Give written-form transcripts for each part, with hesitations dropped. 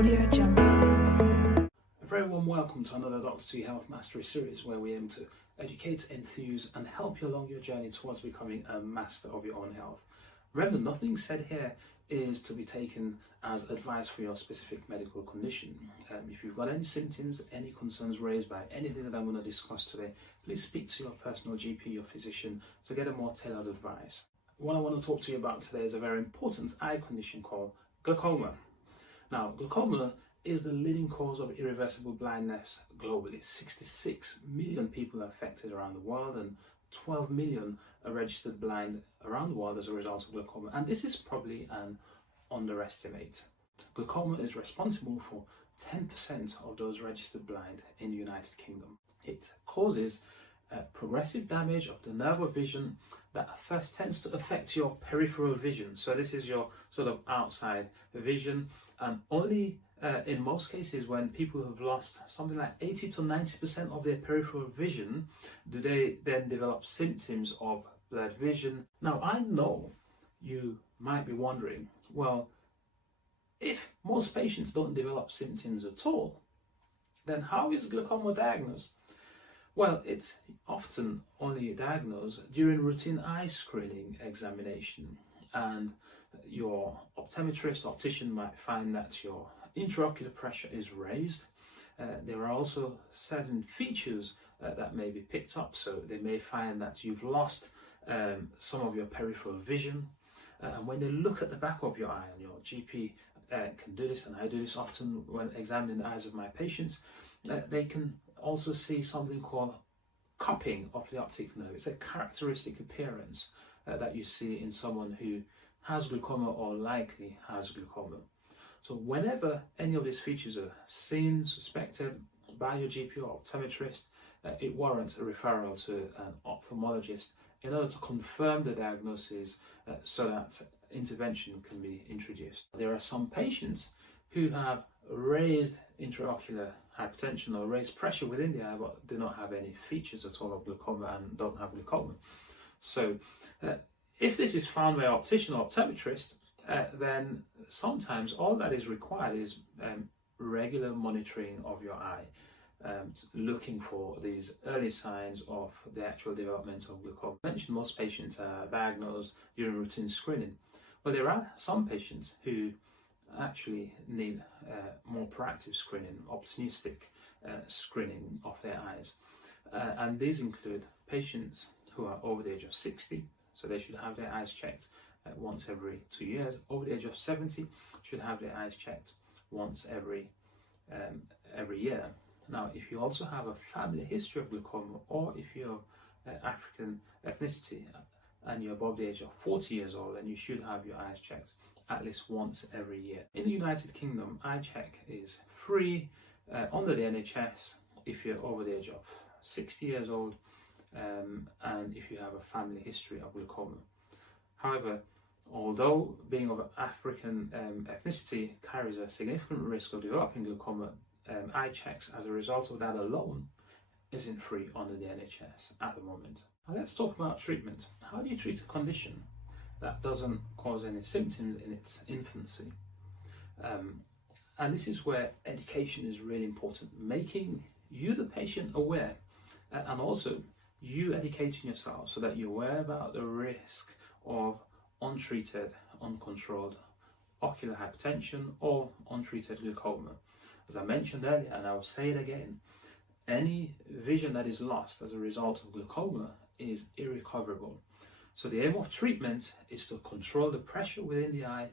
Audio Jungle. A very warm welcome to another Dr. T Health Mastery series where we aim to educate, enthuse and help you along your journey towards becoming a master of your own health. Remember, nothing said here is to be taken as advice for your specific medical condition. If you've got any symptoms, any concerns raised by anything that I'm going to discuss today, please speak to your personal GP, your physician, to get a more tailored advice. What I want to talk to you about today is a very important eye condition called glaucoma. Now, glaucoma is the leading cause of irreversible blindness globally. 66 million people are affected around the world and 12 million are registered blind around the world as a result of glaucoma. And this is probably an underestimate. Glaucoma is responsible for 10% of those registered blind in the United Kingdom. It causes progressive damage of the nerve of vision that first tends to affect your peripheral vision. So this is your sort of outside vision, and only in most cases when people have lost something like 80 to 90% of their peripheral vision do they then develop symptoms of blurred vision. Now, I know you might be wondering, well, if most patients don't develop symptoms at all, then how is glaucoma diagnosed? Well, it's often only diagnosed during routine eye screening examination, and your optometrist, optician might find that your intraocular pressure is raised. There are also certain features that may be picked up, so they may find that you've lost some of your peripheral vision. And when they look at the back of your eye, and your GP can do this, and I do this often when examining the eyes of my patients, they can also see something called cupping of the optic nerve. It's a characteristic appearance that you see in someone who has glaucoma or likely has glaucoma. So whenever any of these features are seen, suspected by your GP or optometrist, it warrants a referral to an ophthalmologist in order to confirm the diagnosis so that intervention can be introduced. There are some patients who have raised intraocular hypertension or raised pressure within the eye but do not have any features at all of glaucoma and don't have glaucoma. So if this is found by an optician or optometrist, then sometimes all that is required is regular monitoring of your eye, looking for these early signs of the actual development of glaucoma. I mentioned most patients are diagnosed during routine screening, but there are some patients who actually need more proactive screening, opportunistic screening of their eyes. And these include patients who are over the age of 60, so they should have their eyes checked once every 2 years. Over the age of 70, should have their eyes checked once every year. Now, if you also have a family history of glaucoma, or if you're African ethnicity and you're above the age of 40 years old, then you should have your eyes checked at least once every year. In the United Kingdom, eye check is free under the NHS if you're over the age of 60 years old and if you have a family history of glaucoma. However, although being of African ethnicity carries a significant risk of developing glaucoma, eye checks as a result of that alone isn't free under the NHS at the moment. Now let's talk about treatment. How do you treat a condition that doesn't cause any symptoms in its infancy? And this is where education is really important, making you, the patient, aware, and also you educating yourself so that you're aware about the risk of untreated, uncontrolled ocular hypertension or untreated glaucoma. As I mentioned earlier, and I will say it again, any vision that is lost as a result of glaucoma is irrecoverable. So the aim of treatment is to control the pressure within the eye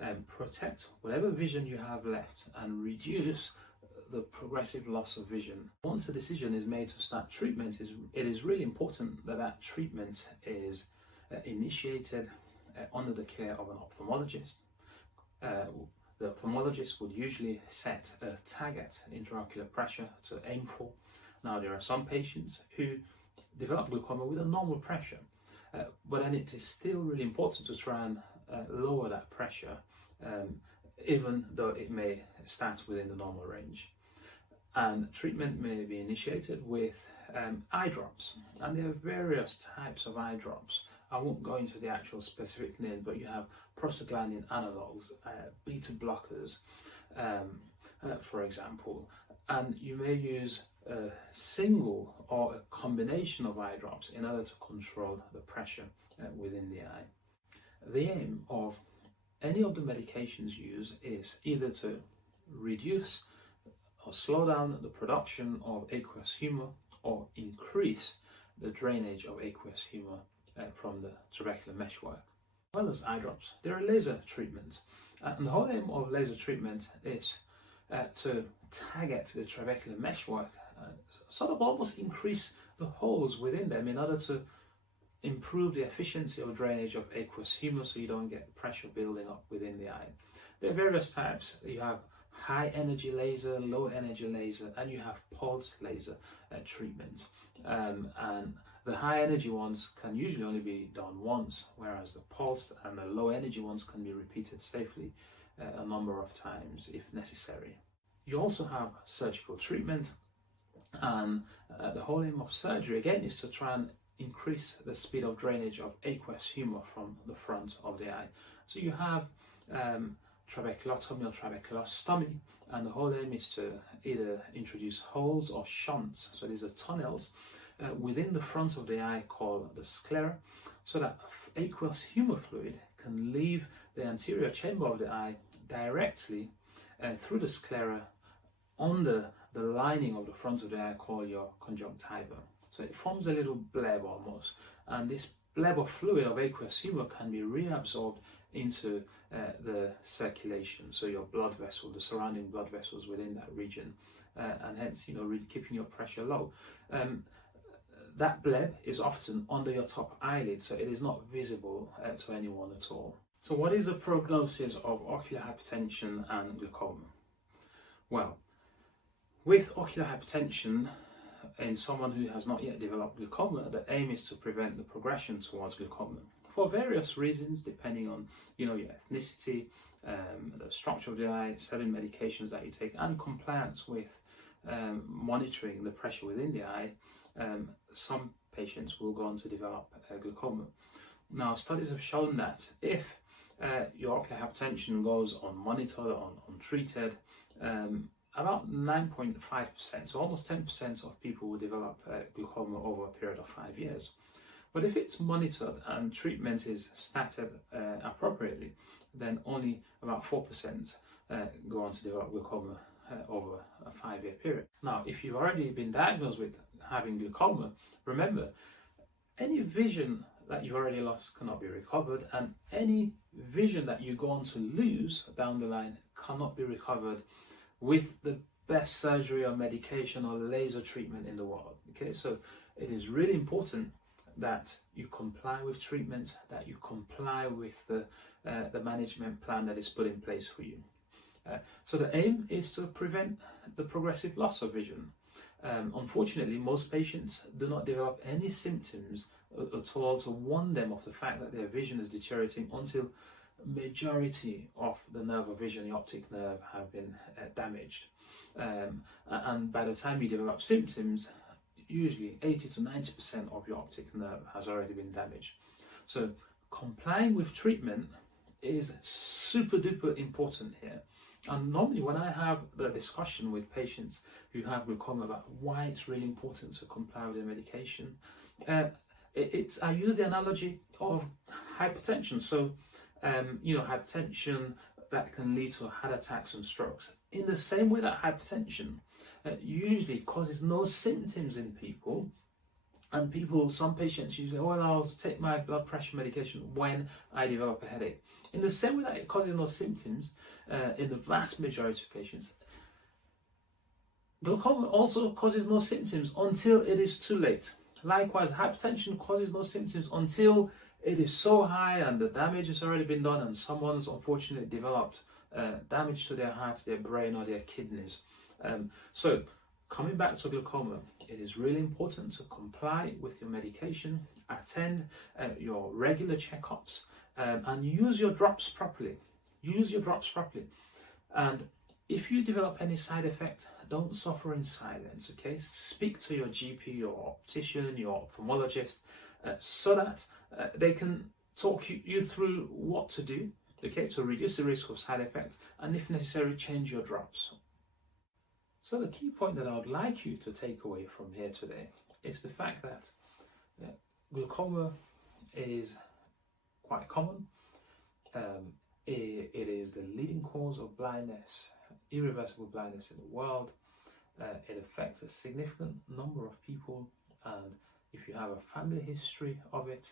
and protect whatever vision you have left and reduce the progressive loss of vision. Once a decision is made to start treatment, it is really important that that treatment is initiated under the care of an ophthalmologist. The ophthalmologist would usually set a target intraocular pressure to aim for. Now, there are some patients who develop glaucoma with a normal pressure, but then it is still really important to try and lower that pressure, even though it may start within the normal range. And treatment may be initiated with eye drops, and there are various types of eye drops. I won't go into the actual specific name, but you have prostaglandin analogues, beta blockers, for example, and you may use a single or a combination of eye drops in order to control the pressure within the eye. The aim of any of the medications used is either to reduce or slow down the production of aqueous humor or increase the drainage of aqueous humor from the trabecular meshwork. As well as eye drops, there are laser treatments. And the whole aim of laser treatment is to target the trabecular meshwork, sort of almost increase the holes within them in order to improve the efficiency of drainage of aqueous humor so you don't get pressure building up within the eye. There are various types. You have high energy laser, low energy laser, and you have pulse laser treatments. And the high energy ones can usually only be done once, whereas the pulse and the low energy ones can be repeated safely a number of times if necessary. You also have surgical treatment, and the whole aim of surgery again is to try and increase the speed of drainage of aqueous humor from the front of the eye. So you have trabeculotomy or trabeculostomy, and the whole aim is to either introduce holes or shunts, so these are tunnels within the front of the eye called the sclera, so that aqueous humor fluid can leave the anterior chamber of the eye directly through the sclera under the lining of the front of the eye called your conjunctiva. So it forms a little bleb almost, and this bleb of fluid of aqueous humor can be reabsorbed into the circulation, so your blood vessel, the surrounding blood vessels within that region, and hence, keeping your pressure low. That bleb is often under your top eyelid, so it is not visible to anyone at all. So what is the prognosis of ocular hypertension and glaucoma? Well, with ocular hypertension in someone who has not yet developed glaucoma, the aim is to prevent the progression towards glaucoma for various reasons, depending on your ethnicity, the structure of the eye, certain medications that you take, and compliance with monitoring the pressure within the eye. Some patients will go on to develop glaucoma. Now, studies have shown that if your ocular hypertension goes unmonitored or untreated, about 9.5%, so almost 10% of people will develop glaucoma over a period of 5 years. But if it's monitored and treatment is started appropriately, then only about 4% go on to develop glaucoma over a 5-year period. Now, if you've already been diagnosed with having glaucoma, remember, any vision that you've already lost cannot be recovered, and any vision that you go on to lose down the line cannot be recovered with the best surgery or medication or laser treatment in the world. Okay, so it is really important that you comply with treatment, that you comply with the management plan that is put in place for you. So the aim is to prevent the progressive loss of vision. Unfortunately, most patients do not develop any symptoms at all to warn them of the fact that their vision is deteriorating until majority of the nerve of vision, the optic nerve, have been damaged. And by the time you develop symptoms, usually 80 to 90% of your optic nerve has already been damaged. So complying with treatment is super duper important here. And normally when I have the discussion with patients who have glaucoma about why it's really important to comply with their medication, I use the analogy of hypertension. So, hypertension that can lead to heart attacks and strokes. In the same way that hypertension usually causes no symptoms in people, and some patients usually, I'll take my blood pressure medication when I develop a headache. In the same way that it causes no symptoms in the vast majority of patients, glaucoma also causes no symptoms until it is too late. Likewise, hypertension causes no symptoms until it is so high and the damage has already been done and someone's unfortunately developed damage to their heart, their brain, or their kidneys. So coming back to glaucoma, it is really important to comply with your medication, attend your regular checkups, and use your drops properly. And if you develop any side effects, don't suffer in silence, okay? Speak to your GP, your optician, your ophthalmologist, so that they can talk you through what to do okay, to reduce the risk of side effects and if necessary change your drops. So the key point that I would like you to take away from here today is the fact that glaucoma is quite common. It is the leading cause of blindness, irreversible blindness in the world. It affects a significant number of people, and if you have a family history of it,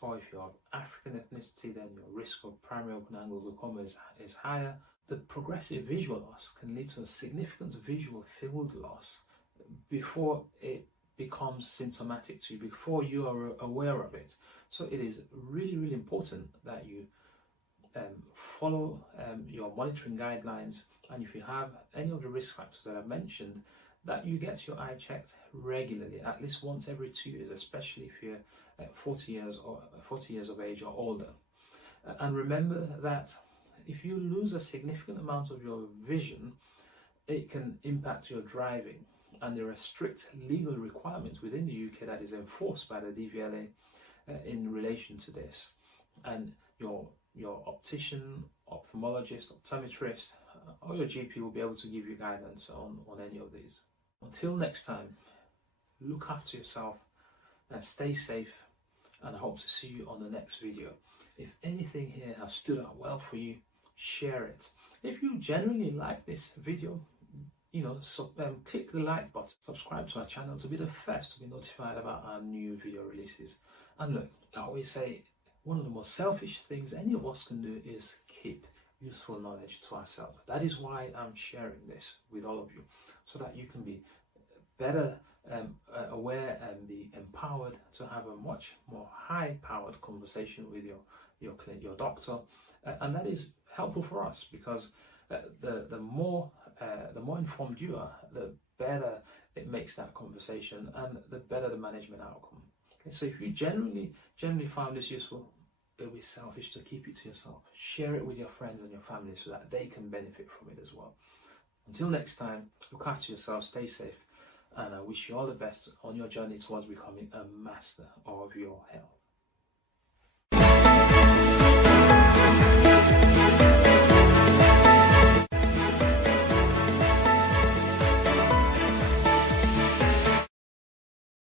or if you have African ethnicity, then your risk of primary open-angle glaucoma is higher. The progressive visual loss can lead to a significant visual field loss before it becomes symptomatic to you, before you are aware of it. So it is really, really important that you follow your monitoring guidelines, and if you have any of the risk factors that I've mentioned, that you get your eye checked regularly, at least once every 2 years, especially if you're 40 years of age or older. And remember that if you lose a significant amount of your vision, it can impact your driving, and there are strict legal requirements within the UK that is enforced by the DVLA in relation to this. And your optician, ophthalmologist, optometrist, or your GP will be able to give you guidance on any of these. Until next time, look after yourself and stay safe, and I hope to see you on the next video. If anything here has stood out well for you, share it. If you genuinely like this video, click the like button, subscribe to our channel to be the first to be notified about our new video releases. And look, I always say one of the most selfish things any of us can do is keep useful knowledge to ourselves. That is why I'm sharing this with all of you, so that you can be better aware and be empowered to have a much more high-powered conversation with your doctor, and that is helpful for us, because the more informed you are, the better it makes that conversation, and the better the management outcome. Okay, so if you genuinely find this useful, it would be selfish to keep it to yourself. Share it with your friends and your family so that they can benefit from it as well. Until next time, look after yourself, stay safe, and I wish you all the best on your journey towards becoming a master of your health.